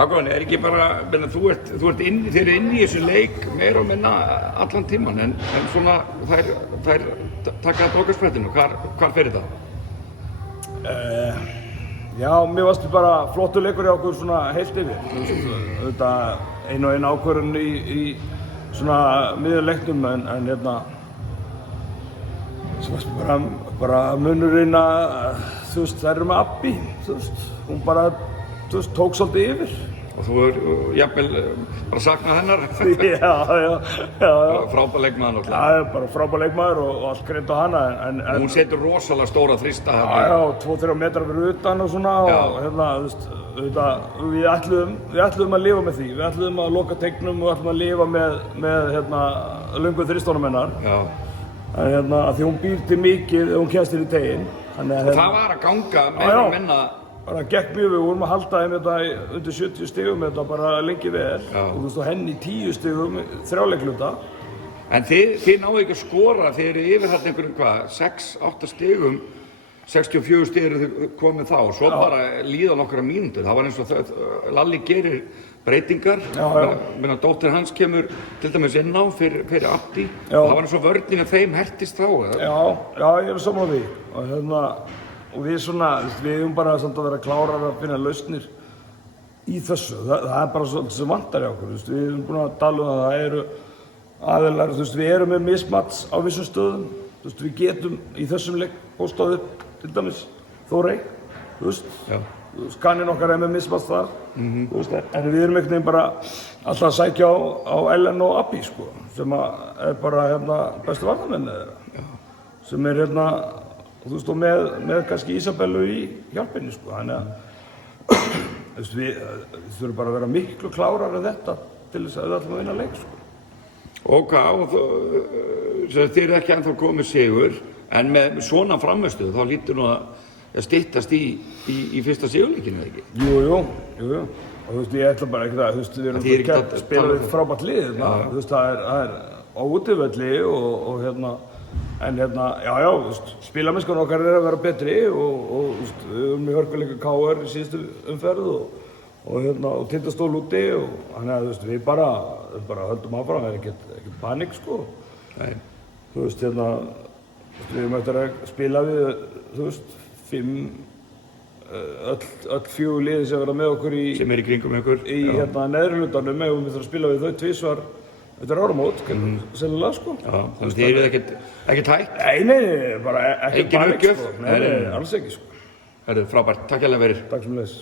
Hákon, ekki bara, þú ert inn í þessu leik meira og minna allan tíman, en svona þær taka bókarsprettinu, hvar fer þetta? Já, mér varst bara flottur leikur hjá okkur svona heilt yfir. Þetta ein og ein ákvörðun í svona miðjuleiknum, en svo varst bara munurinn að, þær eru með Abbi, hún bara, tók svolítið yfir. Og þú jafnvel bara saknað hennar? Já. Frábær leikmaður náttúrulega. Já, bara frábær leikmaður og allt greint á hana. Hún setur rosalega stóra þrista hérna. Já, 2-3 metrar fyrir utan og svona. Og við ætluðum að lifa með því. Við ætluðum að loka teignum og við ætluðum að lifa með löngu þristunum hennar. Já. En því hún býr til mikið ef hún kemst inn í teiginn. Og það var að ganga meira og minna. Það gekk mjög, við vorum að halda þeim þetta undir 70 stigum þetta bara lengi vel. Og henni í 10 stigum, 3 leikluta. En þið náðu ekki að skora, þið eru yfir þarna einhverjum 6-8 stigum, 64 stig eru þið komið þá og svo bara líða nokkra mínútur. Það var eins og Lalli gerir breytingar, meðan dóttir hans kemur til dæmis inn á fyrir Abdi. Það var eins og vörnin af þeim hertist þá. Já, ég er sammála því. Og við höfum bara að vera klárar að finna lausnir í þessu. Það er bara svolítið sem vantar í okkur. Við erum búin að tala um það eru aðilar, við erum með mismats á vissum stöðum. Við getum í þessum leik póstað upp, til dæmis, Þórey. Skaninn okkar er með mismats þar. En við erum einhvern veginn bara alltaf að sækja á Ellen og Abbi, sem er bara bestu varnarmenn þeirra. Sem er og með kannski Ísabellu í hjálpinni, Þannig að við þurfum bara að vera miklu klárar en þetta til þess að við ætlum að vinna leik, Og þið eru ekki ennþá komið sigur, en með svona frammistöðu þá lítur nú að styttast í fyrsta sigurleikinu, ekki? Jú. Og ég ætla bara ekki það, við erum að spila við frábært lið, það er á útivelli og En spilamennskan okkar er að vera betri og við erum með hörkuleika KR í síðustu umferð og Tindastól úti og þannig að við bara höldum áfram, það er ekkert panik, Nei. Við erum eftir að spila við, 5, öll 4 liðin sem verða með okkur sem er í kringum ykkur. Í neðri hlutanum, ef við þurfum að spila við þau tvisvar. Þetta er áramót, sennilega, Þannig að þið eruð ekkert hægt? Nei, bara ekki panik, uppgjöf? Nei, alls ekki, Frábært, takk hérlega fyrir. Takk sem leys.